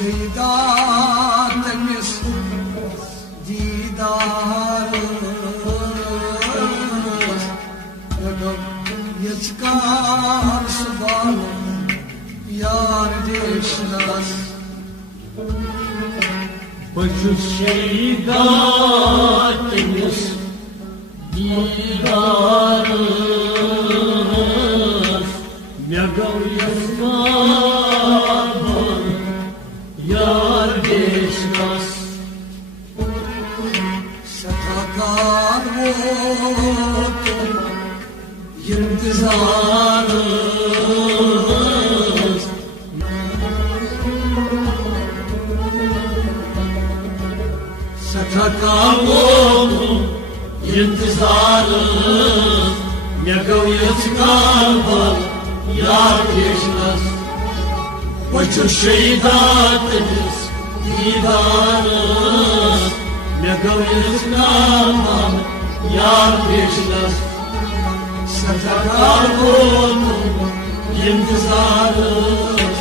şeydâtemiz didarız Yıtkar subalı yar deşnaz Başı şeydâtemiz didarız Megav yasnabın yar deşnaz Setakal votun yıldızarız Setakal votun yıldızarız Megav yasnabın yar deşnaz Başı şeydâtemiz didarız Megav yasnabın yar deşnaz Setakal votun yıldızarız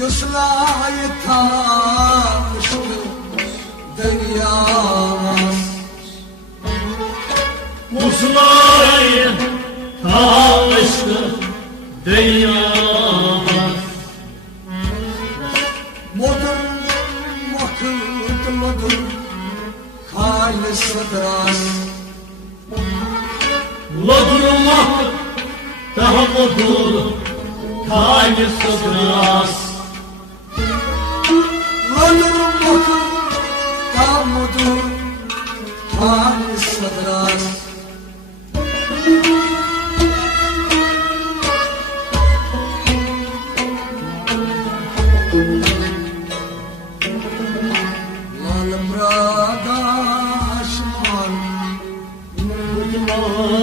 Yusra'yı taştı deryamaz Muslayı taştı deryamaz Modur vakit modur kaylı sıdras Lodurmak daha modur kaylı sıdras Modur vakit daha modur kaylı sıdras Lalım radaşman Uydurlarız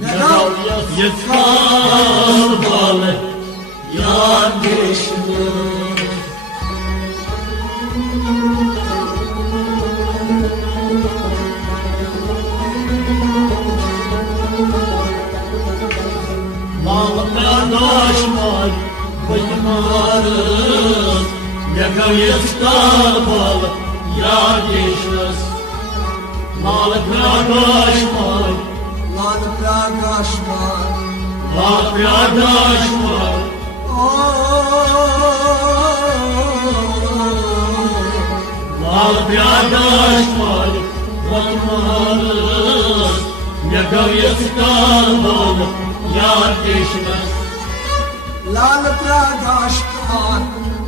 Megav yıtkar balı yar deşnaz Kardeşler bıymarız Megav yıtkar balı yar deşnaz Malı kardeşler Lalım radaşman Malı kardeşler Malı kardeşler bıymarız Megav yıtkar balı yar deşnaz Lal Pradaşkan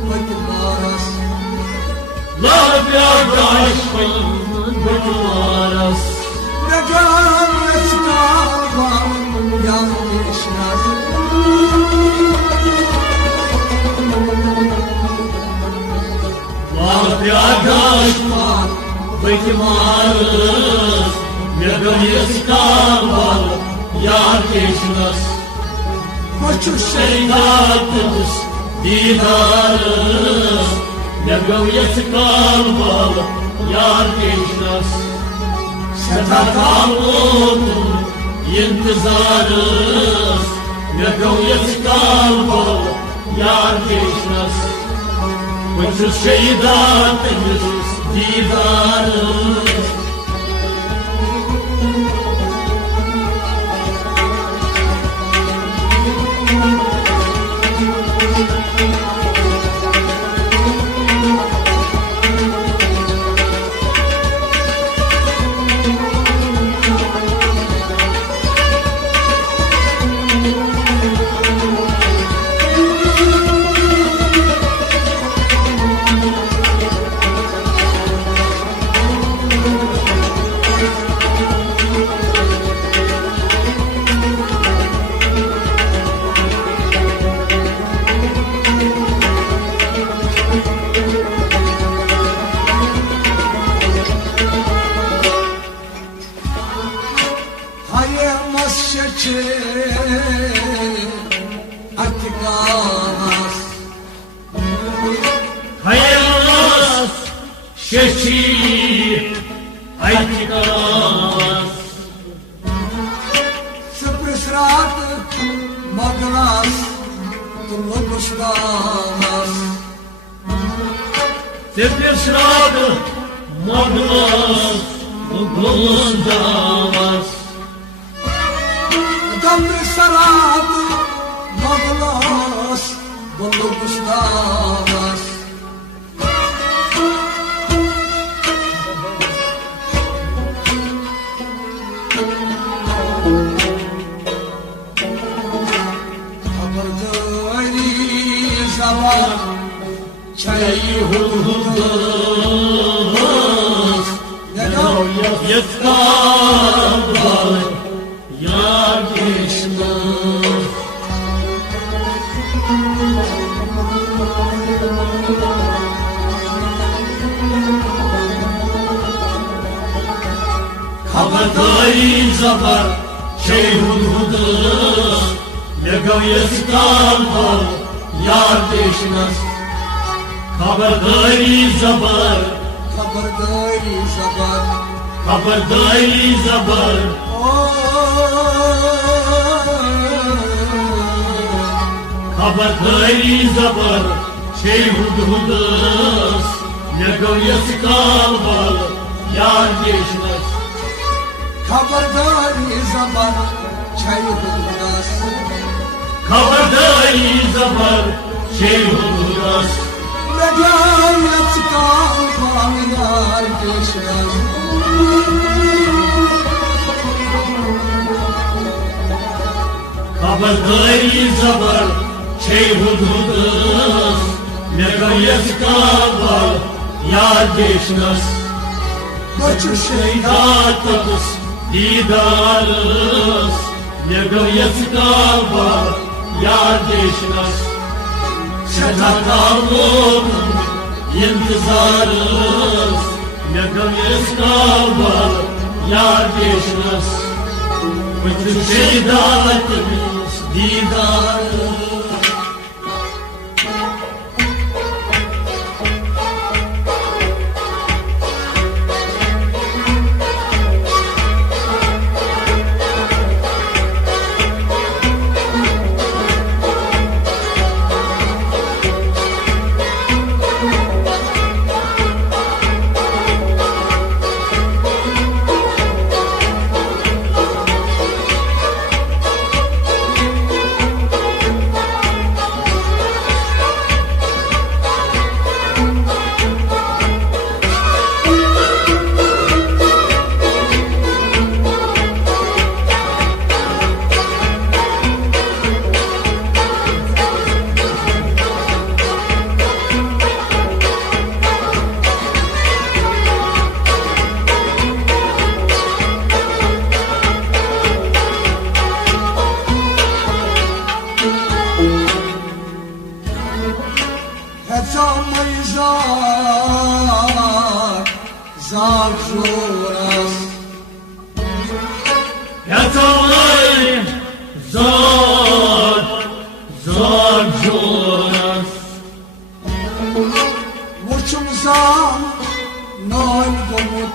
Bıkmaras Lal kardeşler bıymarız Megav yıtkar yar deşnaz Lal kardeşler bıymarız Megav yıtkar balı yar deşnaz Koçu Şeydâtımız didarız Megav yıtkar balı yar deşnaz Setakal votun yıldızarız Megav yıtkar balı yar deşnaz Koçu şeydâtımız didarız Shechi Aitikas Sıprisrat Maglas Tullukustas Tepesrad Maglas Tullukustas Damrisrat Maglas Tullukustas Çayı hududuz Yetkalar Yar geçmez Kabadayı zabar Çayı hududuz Yetkalar Yar geçmez Kabadayı zabar Kabardari zabar Kabadayı zabar Kabadayı zabar Şey hududuz Ne gövdesi kalmalı Yar geçmez Kabardari zabar Çay hududuz Kabadayı zabar Şey hududuz Neden çıkan bağlar geçmez Kabadayı zabar Şey hududuz Ne gayesi kalmalı Yar geçmez Göçü Şeydatımız Didarız Ne gayesi kalmalı Yar geçmez Şedakalım İntizarız Ne gayesi kalmalı Yar geçmez Bütün şeydatımız Didarız Zaljuras Yatalay Zor Jonas Muchum zam Noy gomut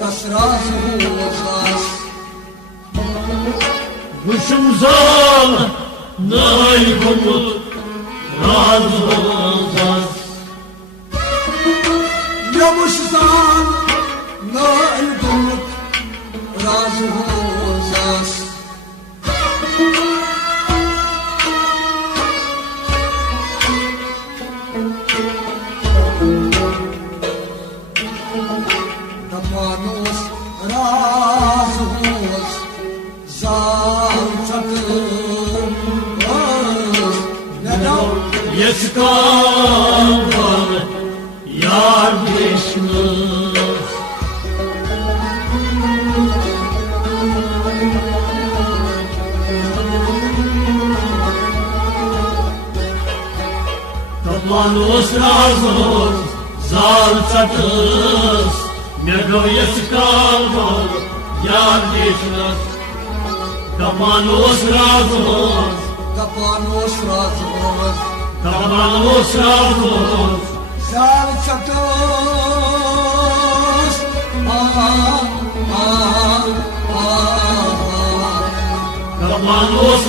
Das razuzas Kuşum zal Nay komut Razolaz Yamuş zam Noy gomut Razuzas Dapanos razuz Zal çatım Neden Yeskalvar Yar geçmez Taplanos razuz Zal çatız Nego yeskalvar Yar geçmez Taplanos razuz Dapanos razuz Taplanos razuz Zal çatım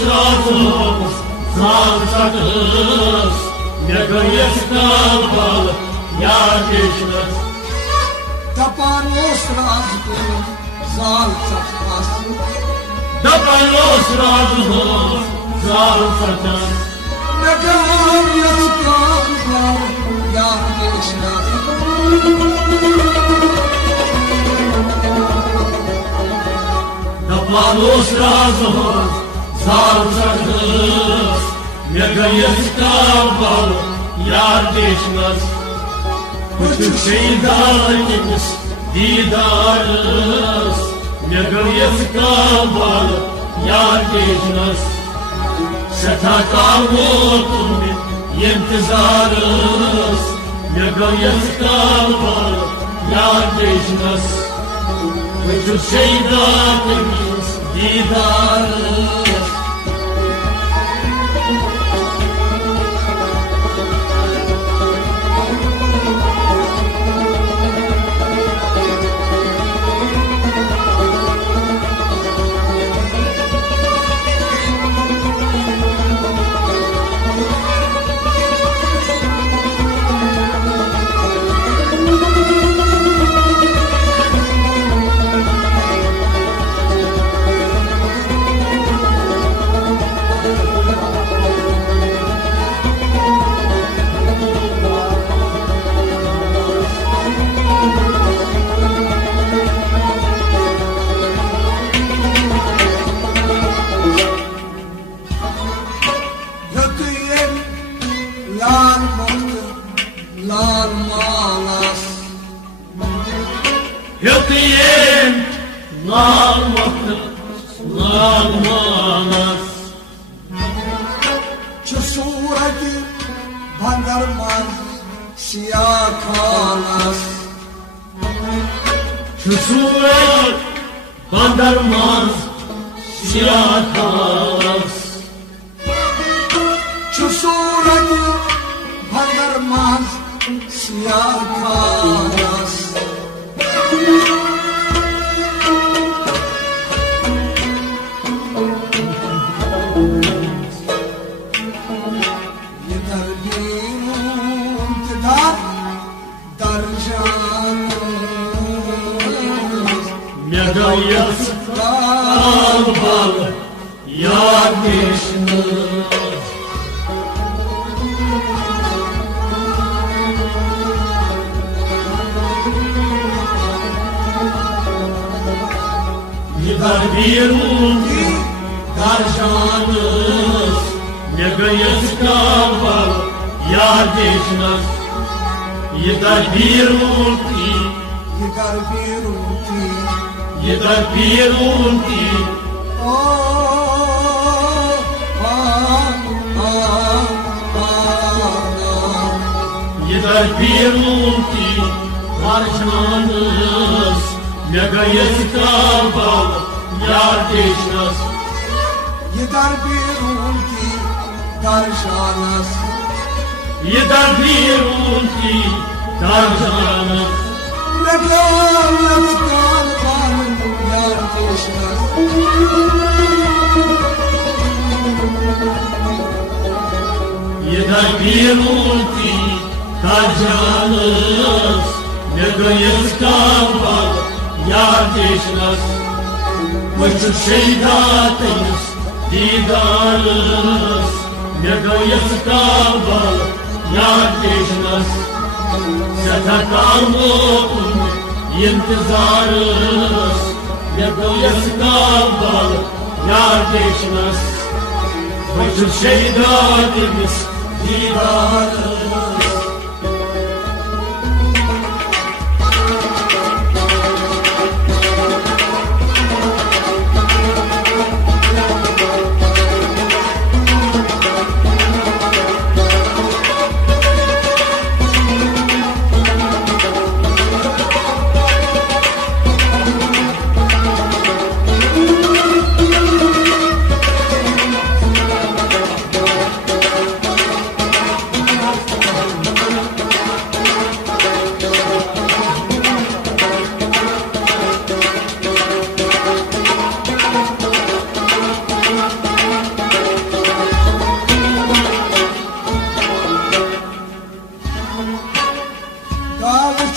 razos, zalčakas, mėgaujas kalbal, jakiškas. Tapanos razgul, zalčakas. Tapanos razos, zalčakas. Mėgaujas kalbal, jakiškas. Tapanos razos, zalčakas, mėgaujas kalbal, jakiškas. Küçük şeytanımız didarız, mėgaujas kalbal, jakiškas. Setakavotumit yentizarız, mėgaujas kalbal, jakiškas. Küçük şeytanımız didarız. Yatıyım nalmanas. Çusuraki bandarmaz siyah kalas. Çusurat bandarmaz siyah kalas. Çusuraki bandarmaz siyah kalas. Yeter bir umtidar darcanız. Mėgaujas kalbal, jakiškas. Yeter bir umtidar darcanız, mėgaujas kalbal, jakiškas. Yeter bir umtidar Yeter bir umtidar. Yeter bir umtidar. Yeter bir umtidar darcanız, mėgaujas kalbal, jakiškas. Yeter bir umtidar darcanız. Yeter bir umtidar darcanız. Mėgaujas kalbal, jakiškas. Yeter bir umtidar darcanız, mėgaujas kalbal, jakiškas. Küçük şeytanımız didarız, mėgaujas kalbal, jakiškas. Setakavotumit yentizarız, mėgaujas kalbal, jakiškas. Küçük şeytanımız didarız.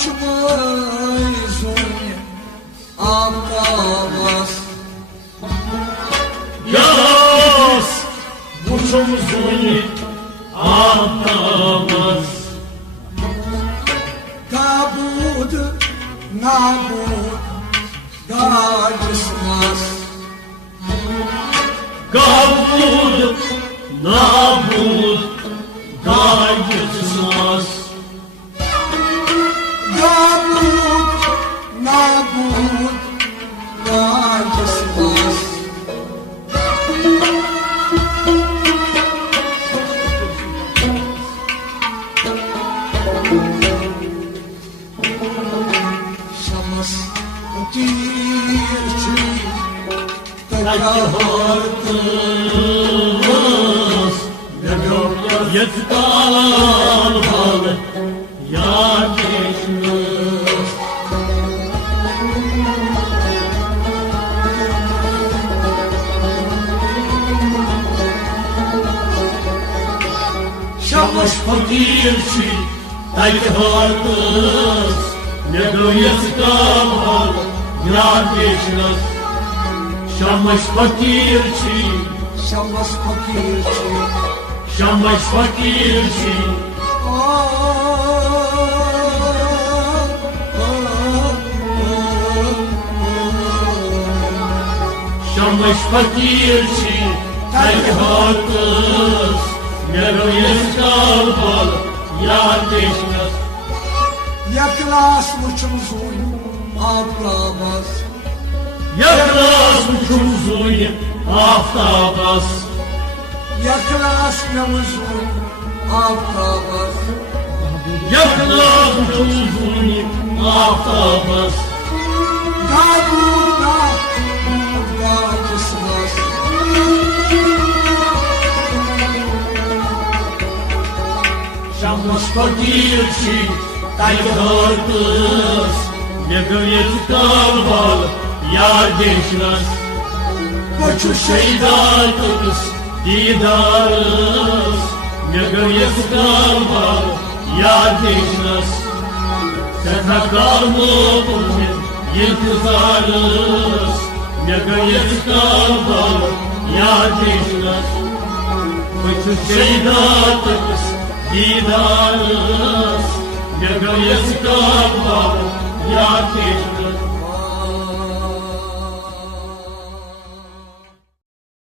uçmayızın Abbas Yas uçumuzun Abbas Tabud nabud Gacısmaz Kavud nabud Gayısmaz Gabud nabud Gacısmaz Şamas Tirçi Tekrartımız Yetkan balı Yar geçmez Şamas fakirçi Tekrartımız Yetkan balı Yar geçmez Şamas fakirçi Şamas fakirçi Şamas fakirçi Şamas fakirçi Terhatız Neroyes kalbal Yar geçmez Yaklas muçumuzun ablamaz Yaklas uçumuzun Aftabas Yaklas namuzun ablamaz Yaklas uçumuzun Aftabas Gabudda Gacısmaz Şamas fakirçi Terhatız Neroyes kalbal Yar geçmez Koçu şeydatımız Didarız Negoyes kalbal Yar geçmez Sen kalmudun Yıldızarız Negoyes kalbal Yar geçmez Koçu şeydatımız Didarız Negoyes kalbal Yar geçmez